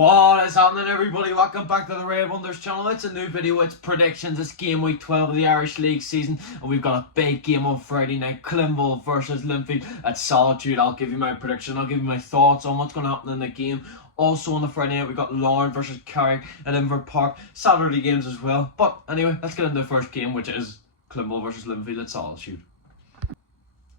What is happening, everybody? Welcome back to the Red Wonders channel. It's a new video. It's predictions. It's game week 12 of the Irish League season, and we've got a big game on Friday night. Clinval versus Linfield at Solitude. I'll give you my prediction. I'll give you my thoughts on what's going to happen in the game. Also on the Friday night, we've got Larne versus Carrick at Inver Park. Saturday games as well. But anyway, let's get into the first game, which is Clinval versus Linfield at Solitude.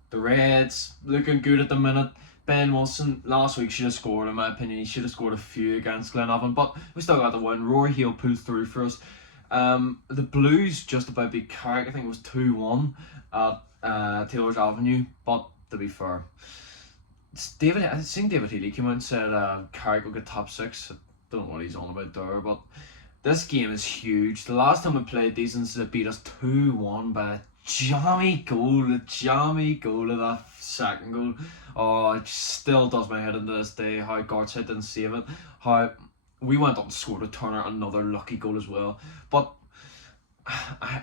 The Reds looking good at the minute. Ben Wilson last week should have scored, in my opinion. He should have scored a few against Glenavon, but we still got the win. Rory Hill pulled through for us. The Blues just about beat Carrick. I think it was 2-1 at Taylor's Avenue. But to be fair, I think David Healy came out and said Carrick will get top 6. I don't know what he's on about there, but this game is huge. The last time we played these, they beat us 2-1 by a jammy goal of that second goal. Oh, it still does my head in to this day how Gartside didn't save it. How we went up and scored a Turner, another lucky goal as well. But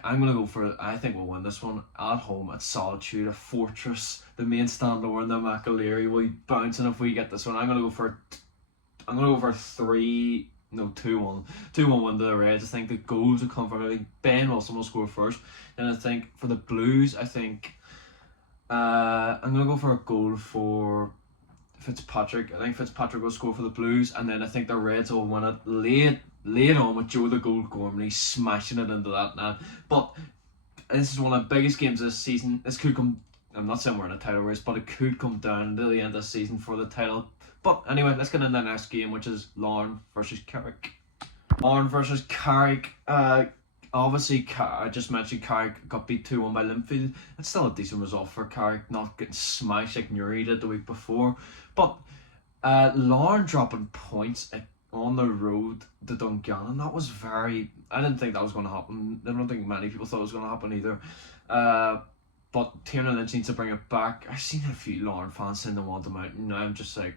I'm going to go for it. I think we'll win this one at home at Solitude, a fortress. The main stand over in the McAleary will be bouncing if we get this one. I'm going to go for 2-1 win to the Reds. I think the goals will come from, I think Ben Wilson will score first. And I think for the Blues, I think I'm going to go for a goal for Fitzpatrick. I think Fitzpatrick will score for the Blues, and then I think the Reds will win it late on with Joe the Goal Gormley smashing it into that net. But this is one of the biggest games this season. This could come, I'm not saying we're in a title race, but it could come down to the end of the season for the title. But anyway, let's get into the next game, which is Larne versus Carrick. Larne versus Carrick. Obviously, I just mentioned Carrick got beat 2-1 by Linfield. It's still a decent result for Carrick, not getting smashed like Newry did the week before. But Larne dropping points on the road to Dungannon, that was very... I didn't think that was going to happen. I don't think many people thought it was going to happen either. But Tiernan Lynch needs to bring it back. I've seen a few Larne fans saying they want him out, and I'm just like...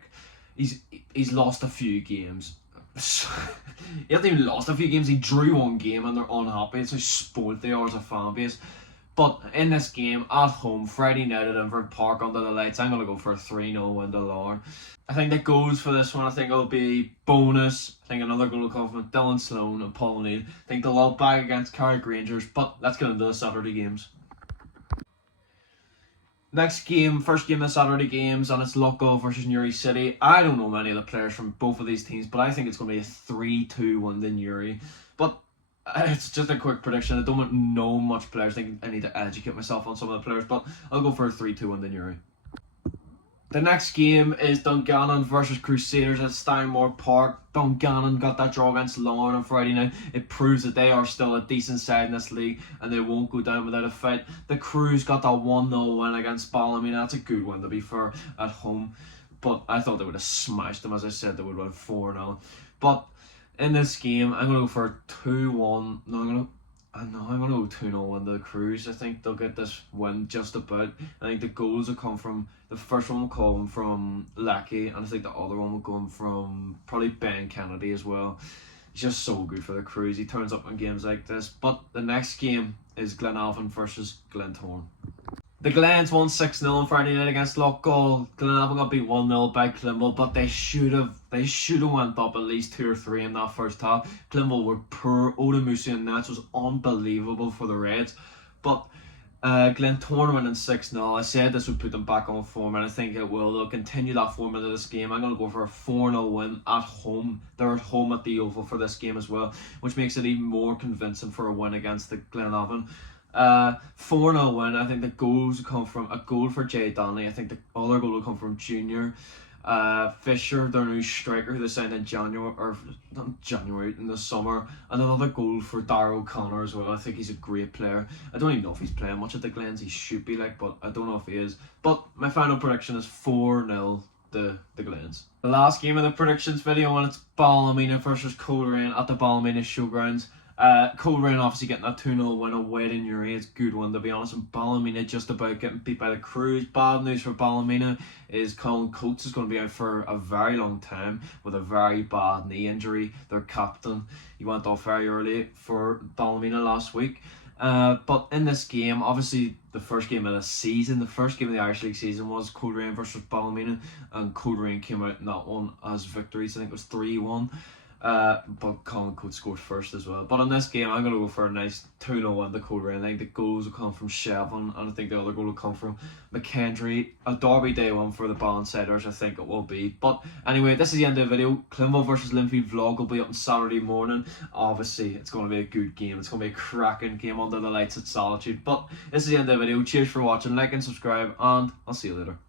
He's lost a few games. He hasn't even lost a few games. He drew one game and they're unhappy. It's how spoiled they are as a fan base. But in this game at home, Friday night at Inver Park under the lights, I'm going to go for a 3-0 win to Larne. I think the goals for this one, I think it'll be bonus. I think another goal will come from Dylan Sloan and Paul O'Neill. I think they'll all back against Carrick Rangers. But let's get into the Saturday games. Next game, first game of the Saturday games, and it's Loughgall versus Newry City. I don't know many of the players from both of these teams, but I think it's going to be a 3-2 win to Newry. But it's just a quick prediction. I don't know much players. I think I need to educate myself on some of the players, but I'll go for a 3-2 win to Newry. The next game is Dungannon versus Crusaders at Steinmore Park. Dungannon got that draw against Larne on Friday night. It proves that they are still a decent side in this league and they won't go down without a fight. The Crews got that 1-0 win against Ballymena. That's a good win to be fair at home. But I thought they would have smashed them. As I said, they would have won 4-0. But in this game, I'm going to go for a 2-1. I'm going to go 2-0 win to the Crews. I think they'll get this win just about. I think the goals will come from, the first one will come from Lecky, and I think the other one will come from probably Ben Kennedy as well. He's just so good for the Crews. He turns up in games like this. But the next game is Glenavon versus Glentoran. The Glens won 6-0 on Friday night against Loughgall. Glenavon got beat 1-0 by Clinval, but they should have went up at least 2 or 3 in that first half. Clinval were poor. Odamusi and Nets was unbelievable for the Reds. But Glentoran winning 6-0. I said this would put them back on form, and I think it will. They'll continue that form into this game. I'm going to go for a 4-0 win at home. They're at home at the Oval for this game as well, which makes it even more convincing for a win against the Glenavon. 4-0 win. I think the goals will come from a goal for Jay Donnelly. I think the other goal will come from Junior Fisher, their new striker who they signed in January in the summer, and another goal for Darragh O'Connor as well. I think he's a great player. I don't even know if he's playing much at the Glens. He should be but I don't know if he is. But my final prediction is 4-0 the Glens. The last game of the predictions video, and it's Ballymena versus Coleraine at the Ballymena Showgrounds. Coleraine obviously getting that 2-0 win away to Newry. It's a good one to be honest. And Ballymena just about getting beat by the Crews. Bad news for Ballymena is Colin Coates is going to be out for a very long time with a very bad knee injury. Their captain, he went off very early for Ballymena last week. But in this game, obviously the first game of the season, the first game of the Irish League season was Coleraine versus Ballymena, and Coleraine came out in that one as victories. I think it was 3-1. But Colin Coates scored first as well. But in this game, I'm going to go for a nice 2-0 win to Coleraine. I think the goals will come from Shevin, and I think the other goal will come from McKendry. A derby day one for the Ballinsiders, I think it will be. But anyway, this is the end of the video. Clinville versus Linfield vlog will be up on Saturday morning. Obviously, it's going to be a good game. It's going to be a cracking game under the lights at Solitude. But this is the end of the video. Cheers for watching. Like and subscribe, and I'll see you later.